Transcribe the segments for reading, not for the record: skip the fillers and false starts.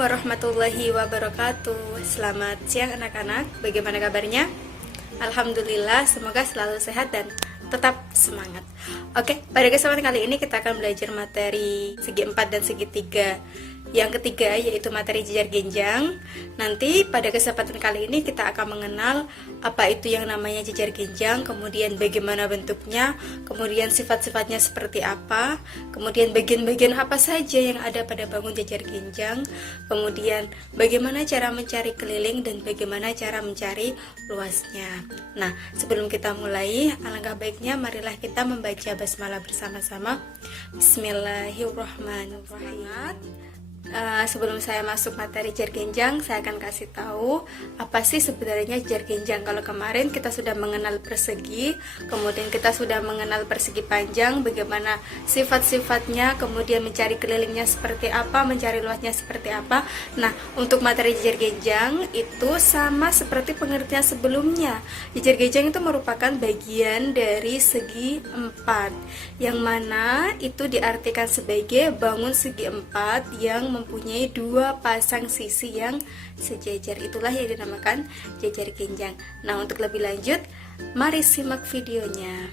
warahmatullahi wabarakatuh. Selamat siang anak-anak, bagaimana kabarnya? Alhamdulillah, semoga selalu sehat dan tetap semangat. Oke, pada kesempatan kali ini kita akan belajar materi segi 4 dan segi 3. Yang ketiga yaitu materi jejar genjang. Nanti pada kesempatan kali ini kita akan mengenal apa itu yang namanya jejar genjang, kemudian bagaimana bentuknya, kemudian sifat-sifatnya seperti apa, kemudian bagian-bagian apa saja yang ada pada bangun jejar genjang, kemudian bagaimana cara mencari keliling dan bagaimana cara mencari luasnya. Nah, sebelum kita mulai, alangkah baiknya marilah kita membaca basmalah bersama-sama. Bismillahirrahmanirrahim. Sebelum saya masuk materi jejar genjang, saya akan kasih tahu apa sih sebenarnya jejar genjang. Kalau kemarin kita sudah mengenal persegi, kemudian kita sudah mengenal persegi panjang, bagaimana sifat-sifatnya, kemudian mencari kelilingnya seperti apa, mencari luasnya seperti apa. Nah, untuk materi jejar genjang itu sama seperti pengertian sebelumnya. Jejar genjang itu merupakan bagian dari segi 4, yang mana itu diartikan sebagai bangun segi 4 yang mempunyai dua pasang sisi yang sejajar. Itulah yang dinamakan jejar genjang. Nah, untuk lebih lanjut, mari simak videonya.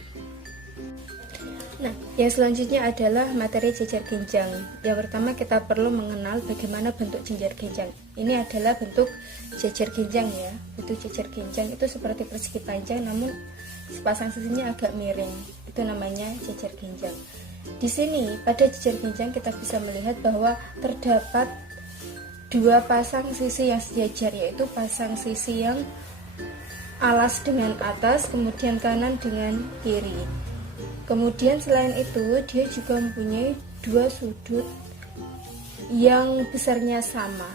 Nah, yang selanjutnya adalah materi jejar genjang. Yang pertama kita perlu mengenal bagaimana bentuk jejar genjang. Ini adalah bentuk jejar genjang ya. Bentuk jejar genjang itu seperti persegi panjang namun sepasang sisinya agak miring. Itu namanya jejar genjang. Di sini pada jejar genjang kita bisa melihat bahwa terdapat dua pasang sisi yang sejajar, yaitu pasang sisi yang alas dengan atas, kemudian kanan dengan kiri. Kemudian selain itu dia juga mempunyai dua sudut yang besarnya sama.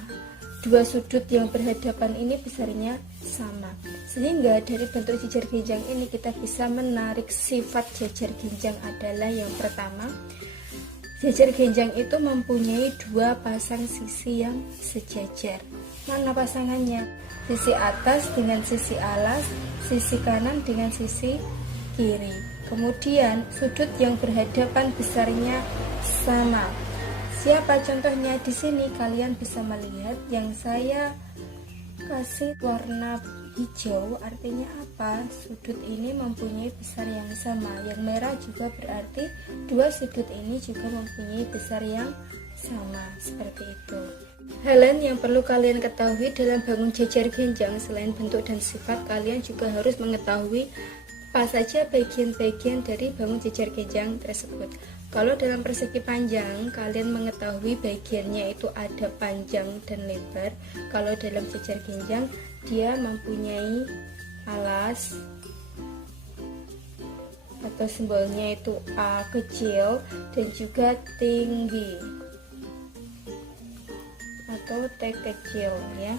Dua sudut yang berhadapan ini besarnya sama, sehingga dari bentuk jejar genjang ini kita bisa menarik sifat jejar genjang adalah yang pertama, jejar genjang itu mempunyai dua pasang sisi yang sejajar. Mana pasangannya? Sisi atas dengan sisi alas, sisi kanan dengan sisi kiri. Kemudian sudut yang berhadapan besarnya sama. Siapa contohnya? Di sini kalian bisa melihat yang saya kasih warna hijau, artinya apa? Sudut ini mempunyai besar yang sama. Yang merah juga berarti dua sudut ini juga mempunyai besar yang sama, seperti itu. Hal lain yang perlu kalian ketahui dalam bangun jejar genjang, selain bentuk dan sifat, kalian juga harus mengetahui apa saja bagian-bagian dari bangun jejar genjang tersebut. Kalau dalam persegi panjang, kalian mengetahui bagiannya itu ada panjang dan lebar. Kalau dalam jejar genjang, dia mempunyai alas atau simbolnya itu A kecil dan juga tinggi atau T kecil ya.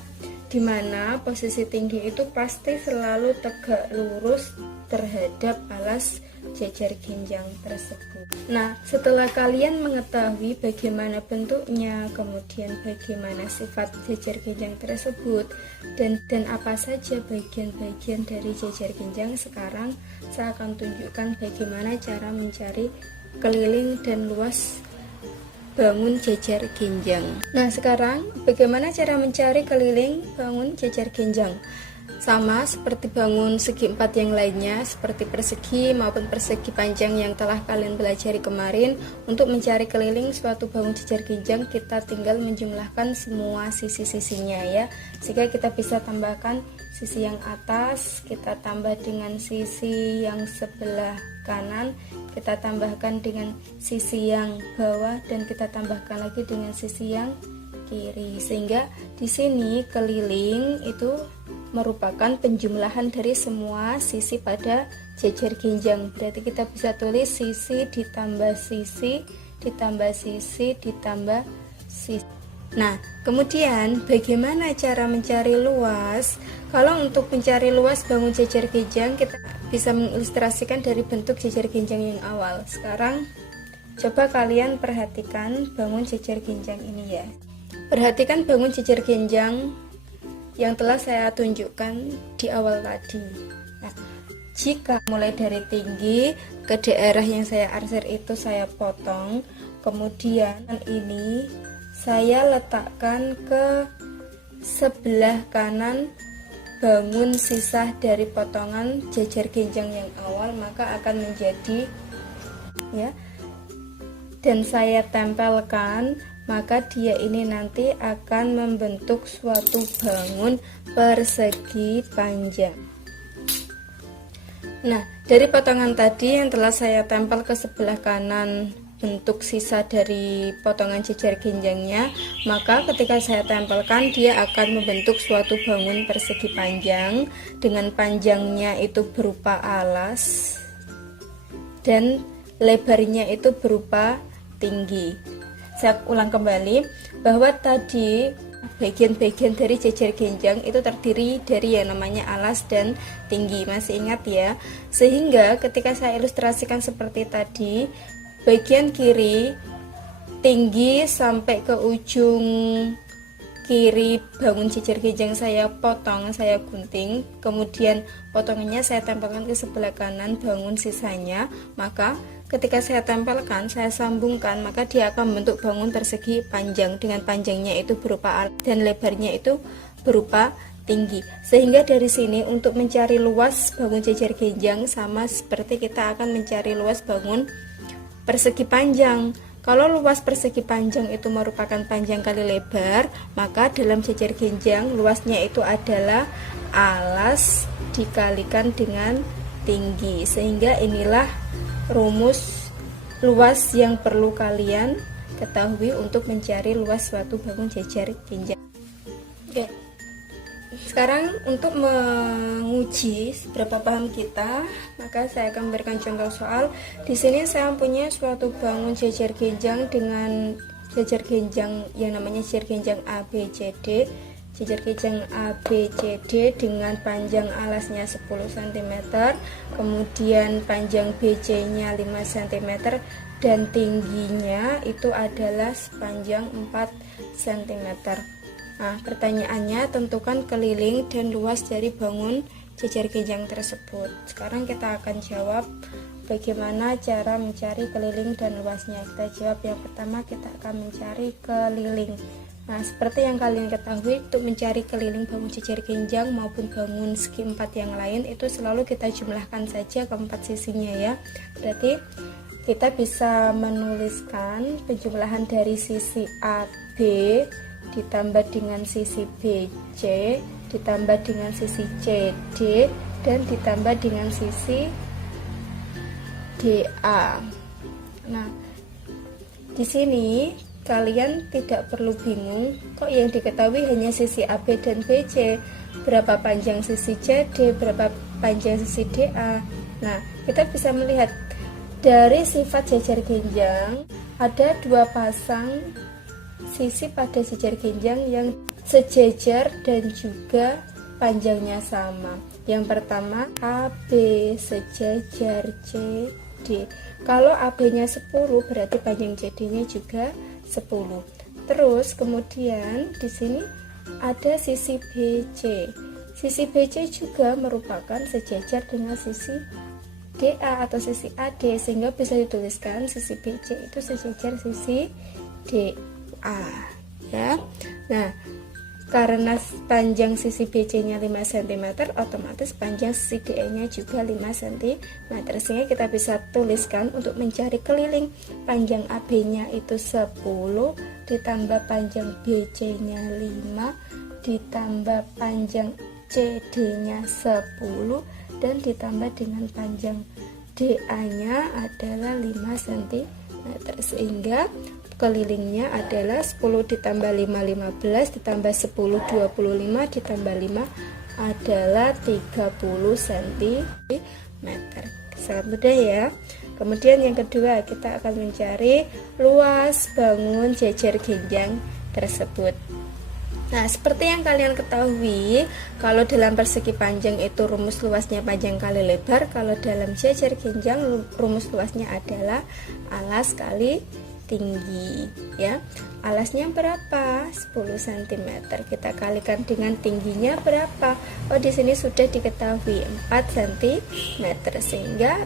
Dimana posisi tinggi itu pasti selalu tegak lurus terhadap alas jejar genjang tersebut. Nah, setelah kalian mengetahui bagaimana bentuknya, kemudian bagaimana sifat jejar genjang tersebut, dan apa saja bagian-bagian dari jejar genjang, sekarang saya akan tunjukkan bagaimana cara mencari keliling dan luas bangun jejar genjang. Nah, sekarang bagaimana cara mencari keliling bangun jejar genjang? Sama seperti bangun segi 4 yang lainnya, seperti persegi maupun persegi panjang yang telah kalian pelajari kemarin. Untuk mencari keliling suatu bangun jejar genjang, kita tinggal menjumlahkan semua sisi-sisinya ya, sehingga kita bisa tambahkan sisi yang atas, kita tambah dengan sisi yang sebelah kanan, kita tambahkan dengan sisi yang bawah, dan kita tambahkan lagi dengan sisi yang kiri, sehingga di sini keliling itu merupakan penjumlahan dari semua sisi pada jejar genjang. Berarti kita bisa tulis sisi ditambah sisi ditambah sisi ditambah sisi. Nah, kemudian bagaimana cara mencari luas? Kalau untuk mencari luas bangun jejar genjang, kita bisa mengilustrasikan dari bentuk jejar genjang yang awal. Sekarang coba kalian perhatikan bangun jejar genjang ini ya. Perhatikan bangun jejar genjang yang telah saya tunjukkan di awal tadi. Nah, jika mulai dari tinggi ke daerah yang saya arsir itu saya potong, kemudian ini saya letakkan ke sebelah kanan bangun sisa dari potongan jejer genjang yang awal, maka akan menjadi ya, dan saya tempelkan, maka dia ini nanti akan membentuk suatu bangun persegi panjang. Nah, dari potongan tadi yang telah saya tempel ke sebelah kanan bentuk sisa dari potongan jejer genjangnya, maka ketika saya tempelkan dia akan membentuk suatu bangun persegi panjang dengan panjangnya itu berupa alas dan lebarnya itu berupa tinggi. Saya ulang kembali bahwa tadi bagian-bagian dari jejer genjang itu terdiri dari yang namanya alas dan tinggi, masih ingat ya? Sehingga ketika saya ilustrasikan seperti tadi, bagian kiri tinggi sampai ke ujung kiri bangun jejer genjang saya potong, saya gunting, kemudian potongannya saya tempelkan ke sebelah kanan bangun sisanya, maka ketika saya tempelkan, saya sambungkan, maka dia akan membentuk bangun persegi panjang dengan panjangnya itu berupa alas dan lebarnya itu berupa tinggi. Sehingga dari sini untuk mencari luas bangun jejer genjang sama seperti kita akan mencari luas bangun persegi panjang. Kalau luas persegi panjang itu merupakan panjang kali lebar, maka dalam jejer genjang luasnya itu adalah alas dikalikan dengan tinggi. Sehingga inilah rumus luas yang perlu kalian ketahui untuk mencari luas suatu bangun jejer genjang. Oke. Sekarang untuk menguji seberapa paham kita, maka saya akan memberikan contoh soal. Di sini saya mempunyai suatu bangun jejer genjang dengan jejer genjang yang namanya jejer genjang ABCD. Jejer genjang ABCD dengan panjang alasnya 10 cm, kemudian panjang BC-nya 5 cm dan tingginya itu adalah sepanjang 4 cm. Nah, pertanyaannya tentukan keliling dan luas dari bangun jejer genjang tersebut. Sekarang kita akan jawab bagaimana cara mencari keliling dan luasnya. Kita jawab yang pertama, kita akan mencari keliling. Nah, seperti yang kalian ketahui, untuk mencari keliling bangun jejer genjang maupun bangun segi 4 yang lain itu selalu kita jumlahkan saja keempat sisinya ya. Berarti kita bisa menuliskan penjumlahan dari sisi AB ditambah dengan sisi BC ditambah dengan sisi CD dan ditambah dengan sisi DA. Nah, di sini kalian tidak perlu bingung, kok yang diketahui hanya sisi AB dan BC, berapa panjang sisi CD, berapa panjang sisi DA. Nah, kita bisa melihat dari sifat jejer genjang ada dua pasang sisi pada jejer genjang yang sejajar dan juga panjangnya sama. Yang pertama AB sejajar CD. Kalau AB-nya 10 berarti panjang CD-nya juga 10. Terus kemudian di sini ada sisi BC. Sisi BC juga merupakan sejajar dengan sisi DA atau sisi AD, sehingga bisa dituliskan sisi BC itu sejajar sisi DA ya. Nah, karena panjang sisi BC-nya 5 cm, otomatis panjang sisi DA-nya juga 5 cm. Sehingga kita bisa tuliskan untuk mencari keliling, panjang AB-nya itu 10 ditambah panjang BC-nya 5 ditambah panjang CD-nya 10 dan ditambah dengan panjang DA-nya adalah 5 cm. Sehingga kelilingnya adalah 10 ditambah 5 15 ditambah 10 25 ditambah 5 adalah 30 cm. Sangat mudah ya. Kemudian yang kedua, kita akan mencari luas bangun jejer genjang tersebut. Nah, seperti yang kalian ketahui, kalau dalam persegi panjang itu rumus luasnya panjang kali lebar, kalau dalam jejer genjang rumus luasnya adalah alas kali tinggi ya. Alasnya berapa? 10 cm. Kita kalikan dengan tingginya berapa? Oh, di sini sudah diketahui 4 cm, sehingga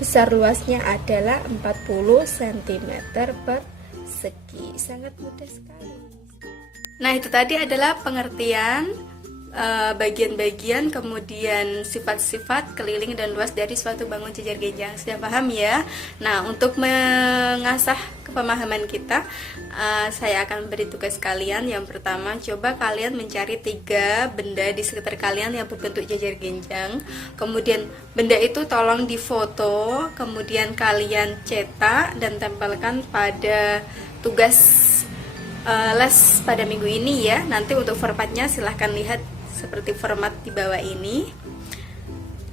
besar luasnya adalah 40 cm per segi. Sangat mudah sekali. Nah, itu tadi adalah pengertian bagian-bagian, kemudian sifat-sifat, keliling dan luas dari suatu bangun jejer genjang. Sudah paham ya? Nah, untuk mengasah kepemahaman kita, saya akan beri tugas kalian. Yang pertama, coba kalian mencari 3 benda di sekitar kalian yang berbentuk jejer genjang. Kemudian benda itu tolong difoto, kemudian kalian cetak dan tempelkan pada tugas les pada minggu ini ya. Nanti untuk formatnya silahkan lihat seperti format di bawah ini.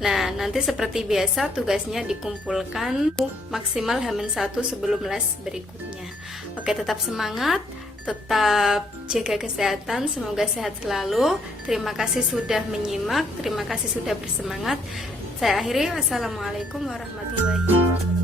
Nah, nanti seperti biasa tugasnya dikumpulkan maksimal H-1 sebelum les berikutnya. Oke, tetap semangat, tetap jaga kesehatan, semoga sehat selalu. Terima kasih sudah menyimak, terima kasih sudah bersemangat. Saya akhiri, wassalamualaikum warahmatullahi wabarakatuh.